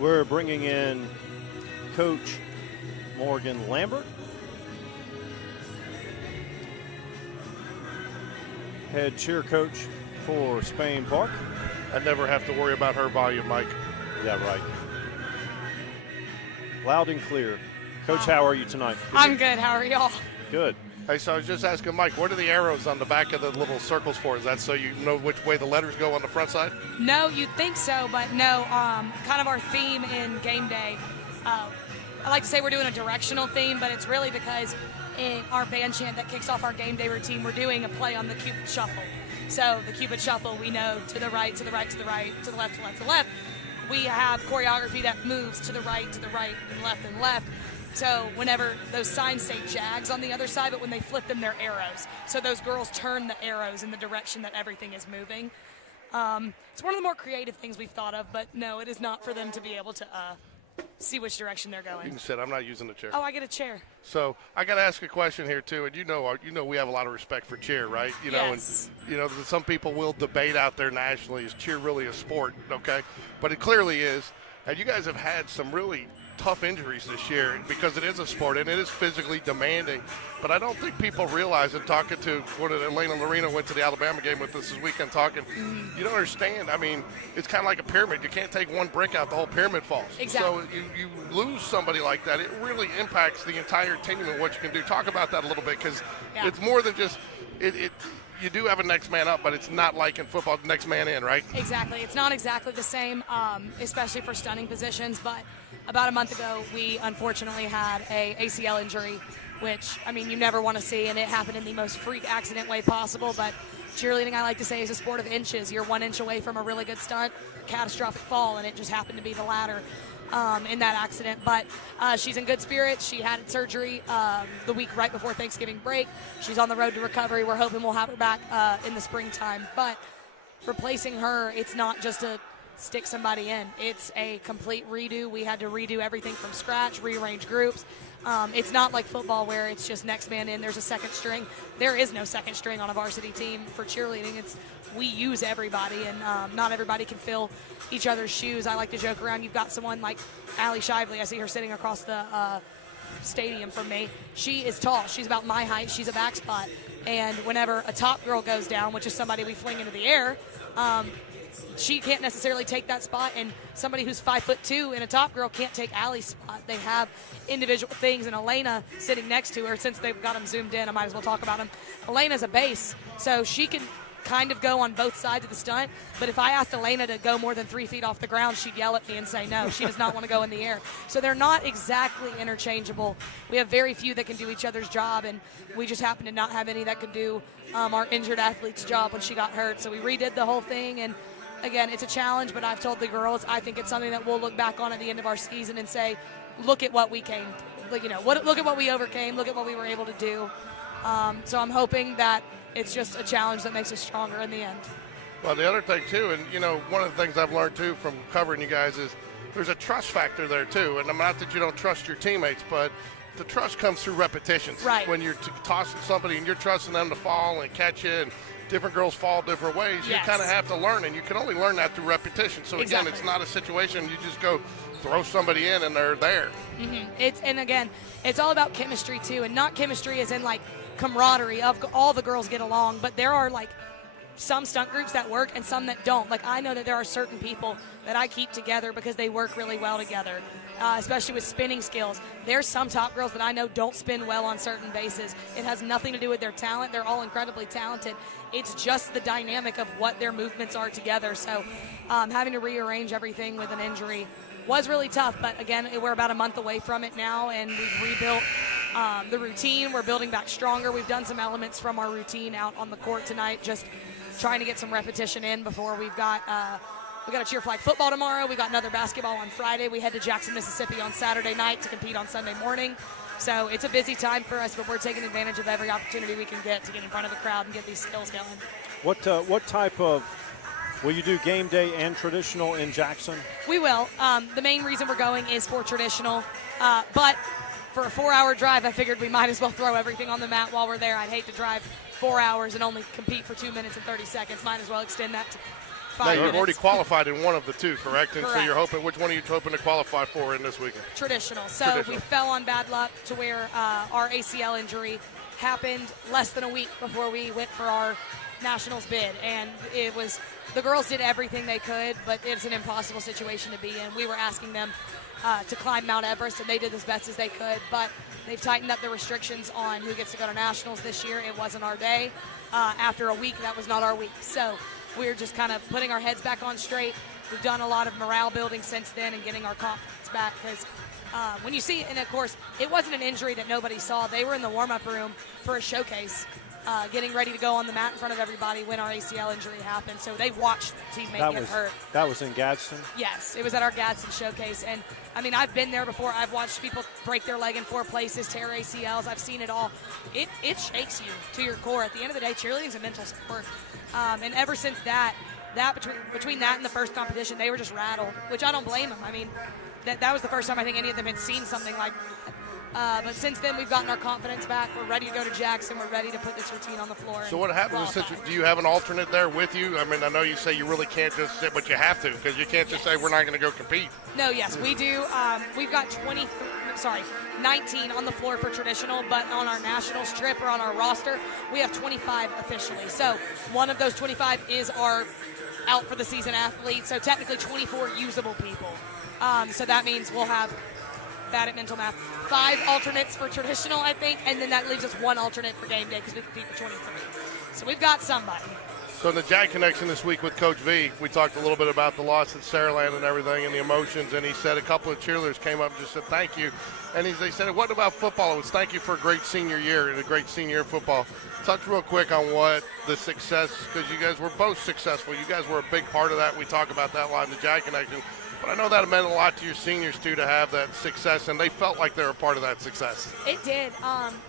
We're bringing in Coach Morgan Lambert, head cheer coach for Spain Park. I never have to worry about her volume, Mike. Yeah, right. Loud and clear. Coach, how are you tonight? I'm good. How are y'all? Good. Hey, so I was just asking Mike, what are the arrows on the back of the little circles for? Is that so you know which way the letters go on the front side? No, you'd think so, but no. Kind of our theme in game day. I like to say we're doing a directional theme, but it's really because in our band chant that kicks off our game day routine, we're doing a play on the Cupid Shuffle. So the Cupid Shuffle, we know to the right, to the right, to the right, to the left, to the left, to the left. We have choreography that moves to the right, and left, and left. So whenever those signs say Jags on the other side, but when they flip them, they're arrows. So those girls turn the arrows in the direction that everything is moving. It's one of the more creative things we've thought of, but no, it is not for them to be able to see which direction they're going. You can sit. I'm not using the chair. Oh, I get a chair. So I got to ask a question here too, and you know we have a lot of respect for cheer, right? Yes. And some people will debate out there nationally, is cheer really a sport? Okay, but it clearly is. And you guys have had some really tough injuries this year because it is a sport and it is physically demanding. But I don't think people realize it. Talking to Elena Lorena went to the Alabama game with us this weekend talking. You don't understand. I mean, it's kind of like a pyramid. You can't take one brick out, the whole pyramid falls. Exactly. So you lose somebody like that, it really impacts the entire team and what you can do. Talk about that a little bit because it's more than just it. You do have a next man up, but it's not like in football, next man in, right? Exactly. It's not exactly the same, especially for stunning positions. But about a month ago, we unfortunately had a ACL injury, which, I mean, you never want to see, and it happened in the most freak accident way possible. But cheerleading, I like to say, is a sport of inches. You're 1 inch away from a really good stunt, catastrophic fall, and it just happened to be the latter in that accident. But she's in good spirits. She had surgery the week right before Thanksgiving break. She's on the road to recovery. We're hoping we'll have her back in the springtime. But replacing her, it's not just to stick somebody in. It's a complete redo. We had to redo everything from scratch, rearrange groups. It's not like football where it's just next man in, there's a second string. There is no second string on a varsity team for cheerleading. We use everybody, and not everybody can fill each other's shoes. I like to joke around. You've got someone like Allie Shively. I see her sitting across the stadium from me. She is tall. She's about my height. She's a back spot. And whenever a top girl goes down, which is somebody we fling into the air, she can't necessarily take that spot, and somebody who's 5'2" and a top girl can't take Allie's spot. They have individual things, and Elena sitting next to her, since they've got them zoomed in, I might as well talk about them. Elena's a base, so she can kind of go on both sides of the stunt, but if I asked Elena to go more than 3 feet off the ground, she'd yell at me and say no. She does not want to go in the air. So they're not exactly interchangeable. We have very few that can do each other's job, and we just happen to not have any that could do our injured athlete's job when she got hurt. So we redid the whole thing, and again, it's a challenge, but I've told the girls I think it's something that we'll look back on at the end of our season and say, look at what we came, look at what we overcame, look at what we were able to do. So I'm hoping that it's just a challenge that makes us stronger in the end. Well, the other thing, too, and, one of the things I've learned, too, from covering you guys is there's a trust factor there, too. And not that you don't trust your teammates, but the trust comes through repetitions. Right. When you're tossing somebody and you're trusting them to fall and catch you, and different girls fall different ways, you kind of have to learn, and you can only learn that through repetition. So, again, it's not a situation you just go throw somebody in and they're there. Mm-hmm. It's all about chemistry, too, and not chemistry as in, like, camaraderie of all the girls get along, but there are like some stunt groups that work and some that don't. Like I know that there are certain people that I keep together because they work really well together, especially with spinning skills. There's some top girls that I know don't spin well on certain bases. It has nothing to do with their talent. They're all incredibly talented. It's just the dynamic of what their movements are together. So having to rearrange everything with an injury was really tough, but again, we're about a month away from it now, and we've rebuilt the routine. We're building back stronger. We've done some elements from our routine out on the court tonight, just trying to get some repetition in before we've got a cheer flag football tomorrow. We've got another basketball on Friday. We head to Jackson, Mississippi on Saturday night to compete on Sunday morning. So it's a busy time for us, but we're taking advantage of every opportunity we can get to get in front of the crowd and get these skills going. What type of will you do game day and traditional in Jackson? We will. The main reason we're going is for traditional, but for a 4-hour drive, I figured we might as well throw everything on the mat while we're there. I'd hate to drive 4 hours and only compete for 2 minutes and 30 seconds. Might as well extend that to Now, 5 you've minutes. already qualified in one of the two, correct? And so Correct. you're hoping, which one are you hoping to qualify for in this weekend? Traditional. So Traditional. we fell on bad luck to where our ACL injury happened less than a week before we went for our nationals bid, and it was the girls did everything they could, but it's an impossible situation to be in. We were asking them to climb Mount Everest, and they did as best as they could, but they've tightened up the restrictions on who gets to go to nationals this year. It wasn't our day. After a week, that was not our week. So we're just kind of putting our heads back on straight. We've done a lot of morale building since then and getting our confidence back, because when you see, and of course, it wasn't an injury that nobody saw. They were in the warm-up room for a showcase, getting ready to go on the mat in front of everybody when our ACL injury happened. So they watched the teammate get hurt. That was in Gadsden? Yes, it was at our Gadsden showcase. And, I mean, I've been there before. I've watched people break their leg in 4 places, tear ACLs. I've seen it all. It shakes you to your core. At the end of the day, cheerleading's a mental sport. And ever since that between that and the first competition, they were just rattled, which I don't blame them. I mean, that was the first time I think any of them had seen something like that. But since then, we've gotten our confidence back. We're ready to go to Jackson. We're ready to put this routine on the floor. So what happens is, do you have an alternate there with you? I mean, I know you say you really can't just sit, but you have to, because you can't just say we're not going to go compete. No, yes, we do. We've got 19 on the floor for traditional, but on our nationals trip or on our roster, we have 25 officially. So one of those 25 is our out for the season athlete, so technically 24 usable people. So that means we'll have, bad at mental math, 5 alternates for traditional, I think, and then that leaves us 1 alternate for game day because we compete for 23. So we've got somebody. So in the Jag Connection this week with Coach V, we talked a little bit about the loss at Saraland and everything and the emotions, and he said a couple of cheerleaders came up and just said thank you. And they said, what about football? It was thank you for a great senior year and a great senior year of football. Touch real quick on what the success, because you guys were both successful. You guys were a big part of that. We talk about that a lot in the Jag Connection. But I know that meant a lot to your seniors, too, to have that success, and they felt like they were a part of that success. It did.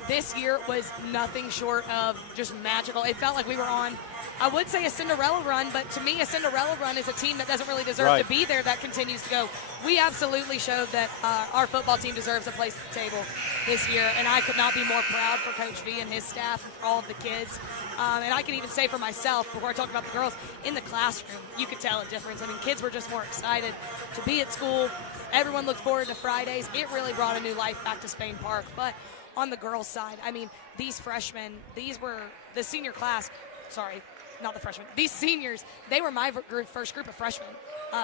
This year was nothing short of just magical. It felt like we were on, I would say, a Cinderella run, but to me, a Cinderella run is a team that doesn't really deserve to be there that continues to go. We absolutely showed that our football team deserves a place at the table this year, and I could not be more proud for Coach V and his staff and for all of the kids. And I can even say for myself, before I talk about the girls, in the classroom, you could tell a difference. I mean, kids were just more excited to be at school. Everyone looked forward to Fridays. It really brought a new life back to Spain Park. But on the girls' side, I mean, these freshmen, these were the senior class, sorry, not the freshmen, these seniors, they were my first group of freshmen,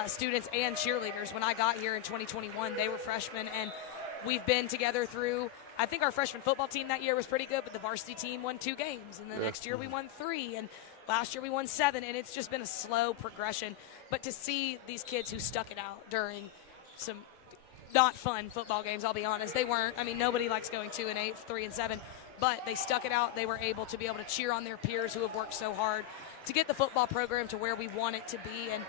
students and cheerleaders. When I got here in 2021, they were freshmen, and we've been together through, I think our freshman football team that year was pretty good, but the varsity team won 2 games, and the next year we won 3, and last year we won 7, and it's just been a slow progression. But to see these kids who stuck it out during some not fun football games, I'll be honest, they weren't. I mean, nobody likes going 2-8, 3-7, but they stuck it out. They were able to be able to cheer on their peers who have worked so hard to get the football program to where we want it to be. And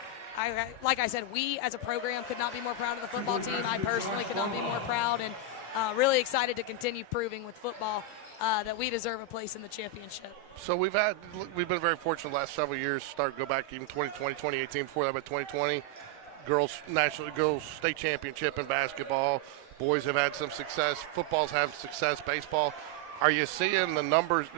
like I said, we as a program could not be more proud of the football team. I personally could not be more proud, and really excited to continue proving with football that we deserve a place in the championship. So we've been very fortunate the last several years, go back even 2020, 2018, before that, but 2020, girls state championship in basketball. Boys have had some success. Football's had success. Baseball. Are you seeing the numbers?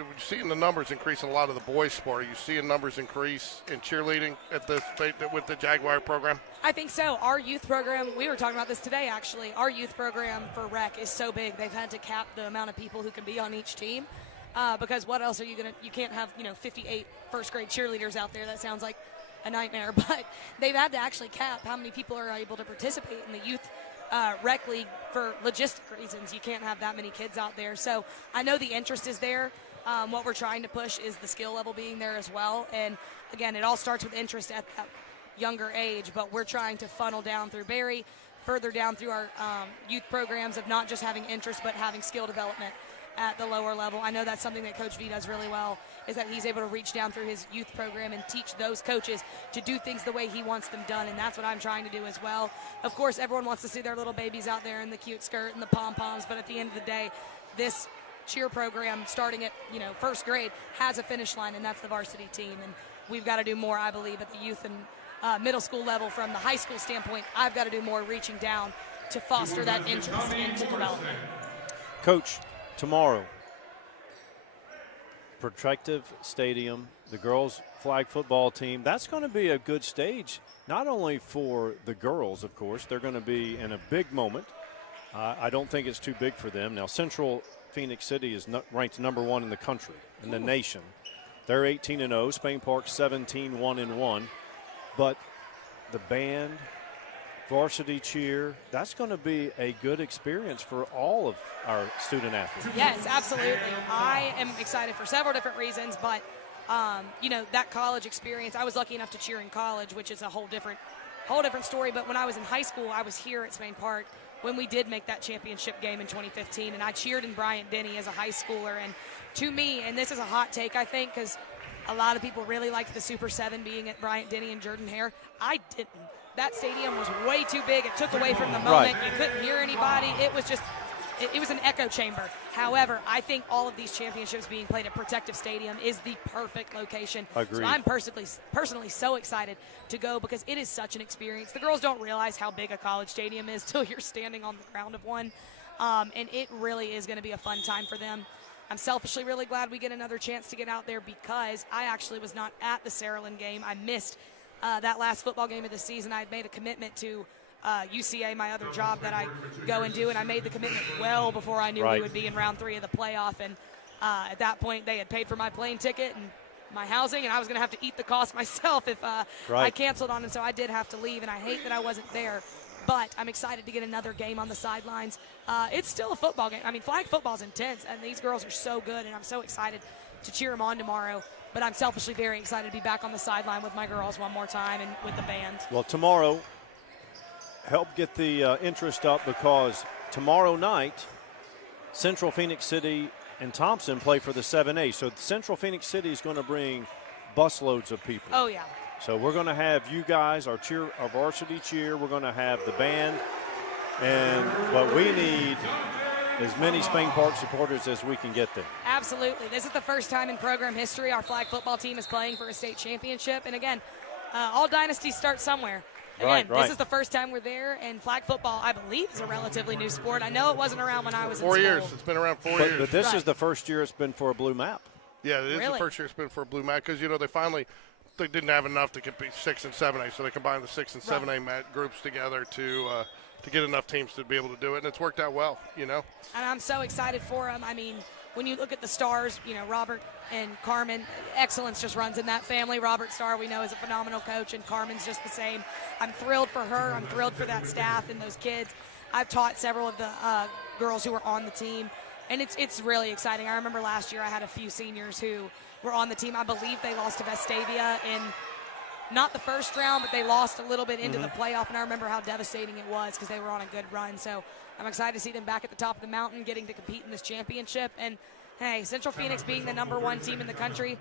Increase in a lot of the boys' sport? Are you seeing numbers increase in cheerleading with the Jaguar program? I think so. Our youth program, we were talking about this today actually, our youth program for rec is so big they've had to cap the amount of people who can be on each team because what else are you you can't have 58 first grade cheerleaders out there. That sounds like a nightmare, but they've had to actually cap how many people are able to participate in the youth rec league for logistic reasons. You can't have that many kids out there. So I know the interest is there. What we're trying to push is the skill level being there as well. And again, it all starts with interest at that younger age, but we're trying to funnel down through Barry, further down through our youth programs of not just having interest, but having skill development at the lower level. I know that's something that Coach V does really well, is that he's able to reach down through his youth program and teach those coaches to do things the way he wants them done, and that's what I'm trying to do as well. Of course, everyone wants to see their little babies out there in the cute skirt and the pom-poms, but at the end of the day, this cheer program starting at first grade has a finish line, and that's the varsity team, and we've got to do more, I believe, at the youth and middle school level. From the high school standpoint, I've got to do more reaching down to foster that interest into development. Coach, tomorrow, Protective Stadium, the girls' flag football team. That's going to be a good stage, not only for the girls, of course. They're going to be in a big moment. I don't think it's too big for them. Now, Central Phoenix City is ranked number 1 in the country, in the nation. They're 18-0. Spain Park 17-1-1. But the band, varsity cheer, that's going to be a good experience for all of our student athletes. Yes, absolutely. I am excited for several different reasons, but that college experience, I was lucky enough to cheer in college, which is a whole different story. But when I was in high school, I was here at Spain Park when we did make that championship game in 2015, and I cheered in Bryant-Denny as a high schooler. And to me, and this is a hot take, I think, because a lot of people really liked the Super 7 being at Bryant-Denny and Jordan-Hare. I didn't. That stadium was way too big. It took away from the moment. Right. You couldn't hear anybody. It was just it was an echo chamber. However, I think all of these championships being played at Protective Stadium is the perfect location. Agreed. So I'm personally so excited to go because it is such an experience. The girls don't realize how big a college stadium is till you're standing on the ground of one. And it really is going to be a fun time for them. I'm selfishly really glad we get another chance to get out there because I actually was not at the Saraland game. I missed that last football game of the season. I had made a commitment to UCA, my other job that I go and do, and I made the commitment well before I knew we would be in round 3 of the playoff. And at that point, they had paid for my plane ticket and my housing, and I was going to have to eat the cost myself if I canceled on them. So I did have to leave, and I hate that I wasn't there. But I'm excited to get another game on the sidelines. It's still a football game. I mean, flag football is intense, and these girls are so good, and I'm so excited to cheer them on tomorrow. But I'm selfishly very excited to be back on the sideline with my girls one more time and with the band. Well, tomorrow, help get the interest up because tomorrow night, Central Phoenix City and Thompson play for the 7A. So Central Phoenix City is going to bring busloads of people. Oh, yeah. So we're going to have you guys, our varsity cheer. We're going to have the band. And what we need as many Spain Park supporters as we can get there. Absolutely. This is the first time in program history our flag football team is playing for a state championship. And again, all dynasties start somewhere. Again, this is the first time we're there, and flag football, I believe, is a relatively new sport. I know it wasn't around when I was in school. 4 years. It's been around 4 years. But this is the first year it's been for a blue map. Yeah, it is the first year it's been for a blue map because, they didn't have enough to compete 6 and 7A, so they combined the 6 and 7A mat groups together to get enough teams to be able to do it, and it's worked out well, And I'm so excited for them. I mean, when you look at the stars, Robert and Carmen, excellence just runs in that family. Robert Starr, we know, is a phenomenal coach, and Carmen's just the same. I'm thrilled for her. I'm thrilled for that staff and those kids. I've taught several of the girls who were on the team, and it's really exciting. I remember last year I had a few seniors who were on the team. I believe they lost to Vestavia in not the first round, but they lost a little bit into the playoff, and I remember how devastating it was because they were on a good run. So I'm excited to see them back at the top of the mountain getting to compete in this championship. And, hey, Central Phoenix being the #1 team in the country,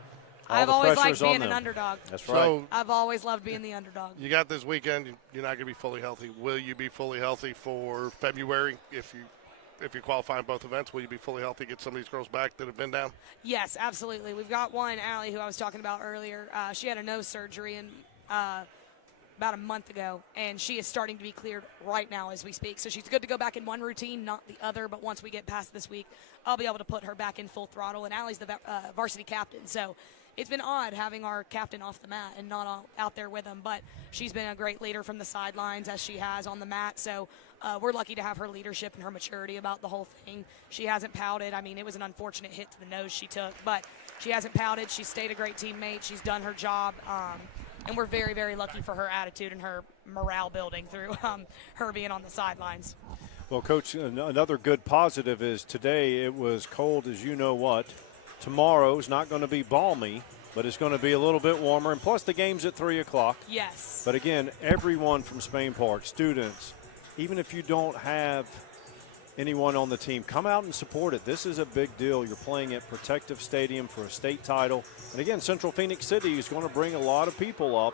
I've always liked being an underdog. That's right. So I've always loved being the underdog. you got this weekend. You're not going to be fully healthy. Will you be fully healthy for February if you qualify in both events? Will you be fully healthy, get some of these girls back that have been down? Yes, absolutely. We've got one, Allie, who I was talking about earlier. She had a nose surgery about a month ago, and she is starting to be cleared right now as we speak. So she's good to go back in one routine, not the other. But once we get past this week, I'll be able to put her back in full throttle. And Allie's the varsity captain, so it's been odd having our captain off the mat and not out there with him. But she's been a great leader from the sidelines as she has on the mat. So we're lucky to have her leadership and her maturity about the whole thing. She hasn't pouted. I mean, it was an unfortunate hit to the nose she took, but she hasn't pouted. She's stayed a great teammate. She's done her job. And we're very, very lucky for her attitude and her morale building through her being on the sidelines. Well, Coach, another good positive is today it was cold as you know what. Tomorrow is not going to be balmy, but it's going to be a little bit warmer. And plus the game's at 3 o'clock. Yes. But again, everyone from Spain Park, students, even if you don't have anyone on the team, come out and support it. This is a big deal. You're playing at Protective Stadium for a state title. And again, Central Phoenix City is going to bring a lot of people up,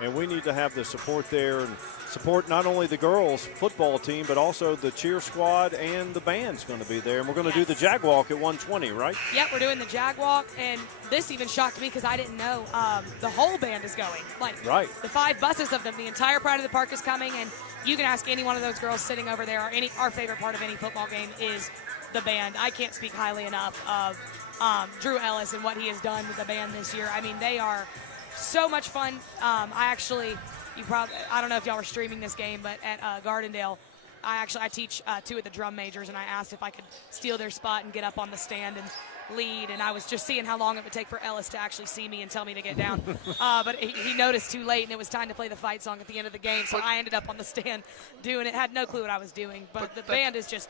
and we need to have the support there and support not only the girls football team, but also the cheer squad and the band's going to be there. And we're going to do the Jag Walk at 1:20, right? Yep, we're doing the Jag Walk, and this even shocked me because I didn't know the whole band is going. Right. The 5 buses of them, the entire pride of the park is coming, and you can ask any one of those girls sitting over there. Our favorite part of any football game is the band. I can't speak highly enough of Drew Ellis and what he has done with the band this year. I mean, they are so much fun. I don't know if y'all were streaming this game, but at Gardendale, I teach 2 of the drum majors, and I asked if I could steal their spot and get up on the stand and lead, and I was just seeing how long it would take for Ellis to actually see me and tell me to get down. But he noticed too late, and it was time to play the fight song at the end of the game, so I ended up on the stand doing it. Had no clue what I was doing, but the band is just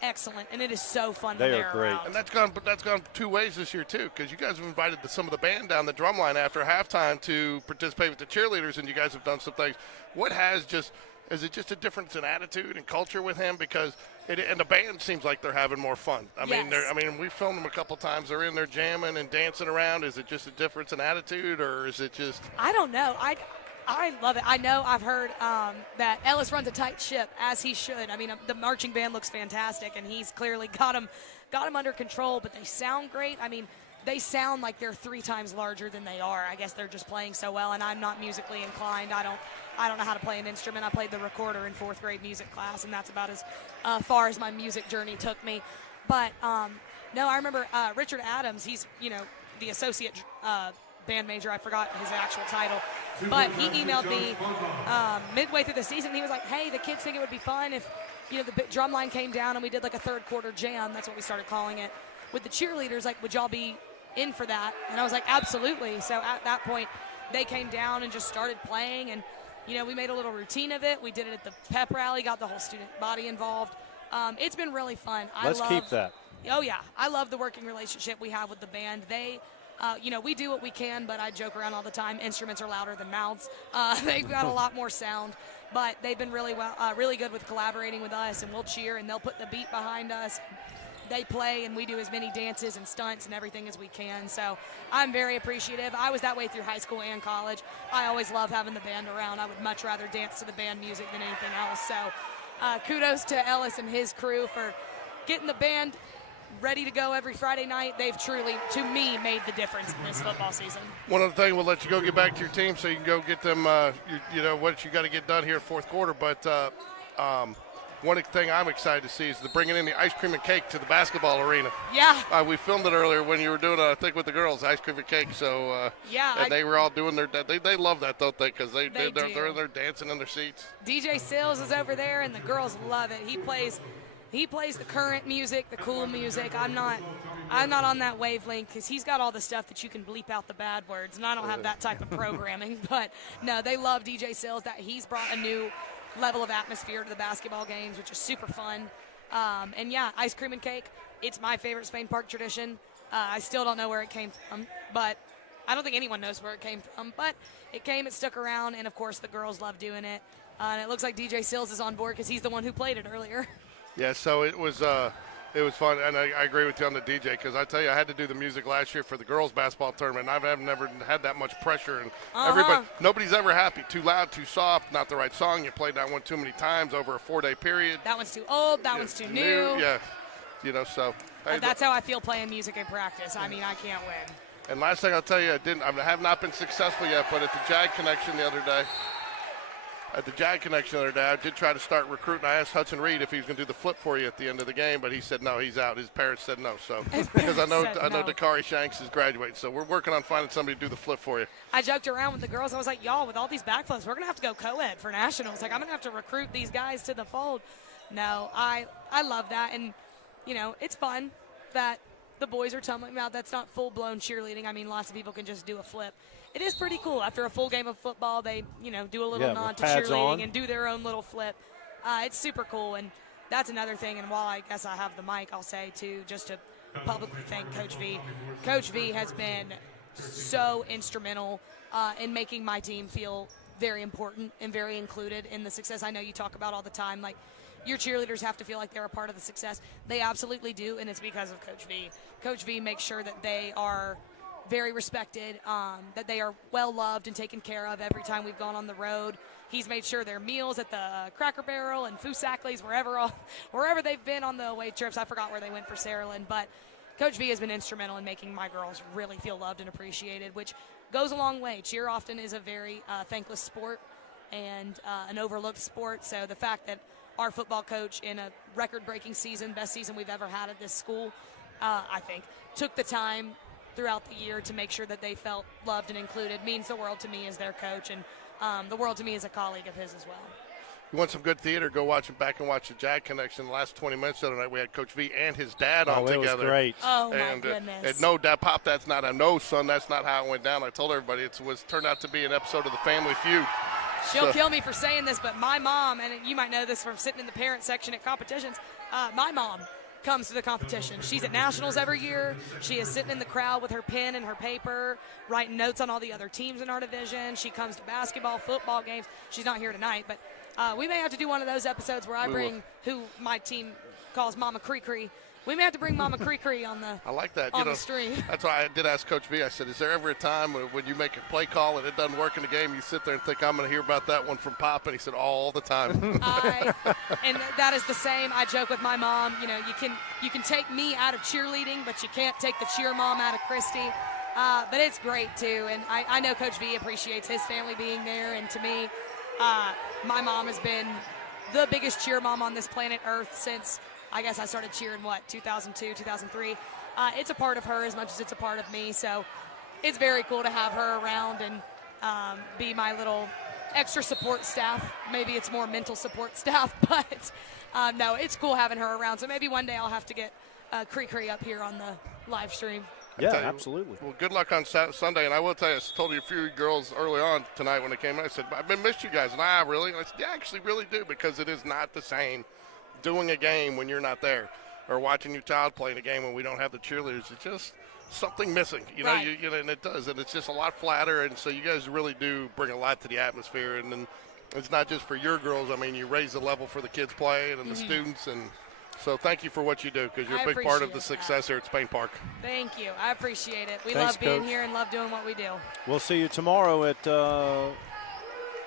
excellent, and it is so fun when they're great. around. And that's gone 2 ways this year too, because you guys have invited some of the band down the drum line after halftime to participate with the cheerleaders, and you guys have done some things. Is it just a difference in attitude and culture with him? Because and the band seems like they're having more fun. I mean, we filmed them a couple times. They're in there jamming and dancing around. Is it just a difference in attitude, or is it just? I don't know. I love it. I know I've heard that Ellis runs a tight ship, as he should. I mean, the marching band looks fantastic, and he's clearly got them under control. But they sound great. I mean, they sound like they're 3 times larger than they are. I guess they're just playing so well, and I'm not musically inclined. I don't know how to play an instrument. I played the recorder in 4th grade music class, and that's about as far as my music journey took me. But no, I remember Richard Adams. He's the associate band major. I forgot his actual title, but he emailed me midway through the season. He was like, "Hey, the kids think it would be fun if the drum line came down and we did like a 3rd quarter jam." That's what we started calling it with the cheerleaders. Like, would y'all be in for that? And I was like, absolutely. So at that point, they came down and just started playing, and we made a little routine of it. We did it at the pep rally, got the whole student body involved. It's been really fun. Let's keep that. Oh, yeah. I love the working relationship we have with the band. They, we do what we can, but I joke around all the time. Instruments are louder than mouths. They've got a lot more sound, but they've been really good with collaborating with us, and we'll cheer, and they'll put the beat behind us. They play, and we do as many dances and stunts and everything as we can. So I'm very appreciative. I was that way through high school and college. I always love having the band around. I would much rather dance to the band music than anything else. So kudos to Ellis and his crew for getting the band ready to go every Friday night. They've truly, to me, made the difference in this football season. One other thing, we'll let you go get back to your team so you can go get them, what you got to get done here 4th quarter. But one thing I'm excited to see is bringing in the ice cream and cake to the basketball arena. Yeah. We filmed it earlier when you were doing it, I think, with the girls, ice cream and cake. So, and they were all doing they love that, don't they? Because they're in there dancing in their seats. DJ Sills is over there, and the girls love it. He plays the current music, the cool music. I'm not on that wavelength because he's got all the stuff that you can bleep out the bad words, and I don't have that type of programming. But, no, they love DJ Sills. That he's brought a new level of atmosphere to the basketball games, which is super fun. And yeah, ice cream and cake, it's my favorite Spain Park tradition. I still don't know where it came from, but I don't think anyone knows where it came from, but it stuck around, and of course the girls love doing it. And it looks like DJ Sills is on board because he's the one who played it earlier. Yeah, so it was fun, and I agree with you on the DJ, because I tell you, I had to do the music last year for the girls basketball tournament, and I've never had that much pressure, and nobody's ever happy. Too loud, too soft, not the right song. You played that one too many times over a 4-day period. That one's too old, that one's too new. Yeah, so. Hey, that's how I feel playing music in practice. I mean, I can't win. And last thing I'll tell you, I have not been successful yet, but at the Jag Connection the other day, I did try to start recruiting. I asked Hudson Reed if he was going to do the flip for you at the end of the game, but he said no, he's out. His parents said no. So because I know Dakari Shanks is graduating, so we're working on finding somebody to do the flip for you. I joked around with the girls. I was like, y'all, with all these backflips, we're going to have to go co-ed for nationals. Like, I'm going to have to recruit these guys to the fold. No, I love that, and it's fun that the boys are tumbling about. That's not full-blown cheerleading. I mean, lots of people can just do a flip. It is pretty cool. After a full game of football, they, do a little nod to cheerleading and do their own little flip. It's super cool, and that's another thing. And while I guess I have the mic, I'll say, too, just to publicly thank Coach V. Coach V has been so instrumental in making my team feel very important and very included in the success. I know you talk about all the time, like, your cheerleaders have to feel like they're a part of the success. They absolutely do, and it's because of Coach V. Coach V makes sure that they are very respected, that they are well loved and taken care of every time we've gone on the road. He's made sure their meals at the Cracker Barrel and Foosackly's, wherever they've been on the away trips. I forgot where they went for Saraland, but Coach V has been instrumental in making my girls really feel loved and appreciated, which goes a long way. Cheer often is a very thankless sport and an overlooked sport, so the fact that our football coach in a record-breaking season, best season we've ever had at this school, I think, took the time throughout the year to make sure that they felt loved and included means the world to me as their coach, and the world to me as a colleague of his as well. You want some good theater, go watch it back and watch the Jag Connection. The last 20 minutes of the night, we had Coach V and his dad on together. It was great. Oh, my goodness. And no, Dad, Pop, that's not a no, son. That's not how it went down. I told everybody it turned out to be an episode of the Family Feud. She'll kill me for saying this, but my mom, and you might know this from sitting in the parent section at competitions, my mom comes to the competition. She's at nationals every year. She is sitting in the crowd with her pen and her paper, writing notes on all the other teams in our division. She comes to basketball, football games. She's not here tonight, but we may have to do one of those episodes where I bring who my team calls Mama Kri Kri. We may have to bring Mama Kri Kri on the I like that. on the stream. That's why I did ask Coach V. I said, is there ever a time when you make a play call and it doesn't work in the game, you sit there and think, I'm going to hear about that one from Pop? And he said, all the time. And that is the same. I joke with my mom. You know, you can take me out of cheerleading, but you can't take the cheer mom out of Christy. But it's great, too. And I know Coach V appreciates his family being there. And to me, my mom has been the biggest cheer mom on this planet Earth since, I guess I started cheering, 2002, 2003. It's a part of her as much as it's a part of me. So it's very cool to have her around and be my little extra support staff. Maybe it's more mental support staff, but no, it's cool having her around. So maybe one day I'll have to get Kri Kri up here on the live stream. Yeah, absolutely. Well, good luck on Sunday. And I will tell you, I told you a few girls early on tonight when they came in, I said, I've been missed you guys. And I really? And I said, yeah, I actually really do, because it is not the same doing a game when you're not there, or watching your child playing a game when we don't have the cheerleaders. It's just something missing, you know, right. And it does, and it's just a lot flatter. And so you guys really do bring a lot to the atmosphere. And then it's not just for your girls. I mean, you raise the level for the kids playing and the students. And so thank you for what you do, because you're a big part of the success here at Spain Park. Thank you. I appreciate it. We Thanks, love being Coach. here and love doing what we do. We'll see you tomorrow at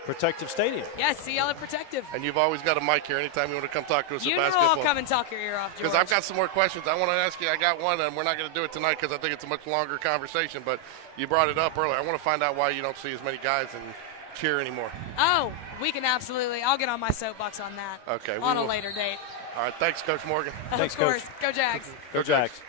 Protective Stadium. Yes, see y'all at Protective. And you've always got a mic here anytime you want to come talk to us You at know basketball. I'll come and talk your ear off, George. Because I've got some more questions I want to ask you. I got one, and we're not going to do it tonight because I think it's a much longer conversation, but you brought it up earlier. I want to find out why you don't see as many guys and cheer anymore. Oh, we can absolutely. I'll get on my soapbox on that. Okay. On a later date. All right. Thanks, Coach Morgan. Thanks, of course. Coach. Go Jags. Go Jags.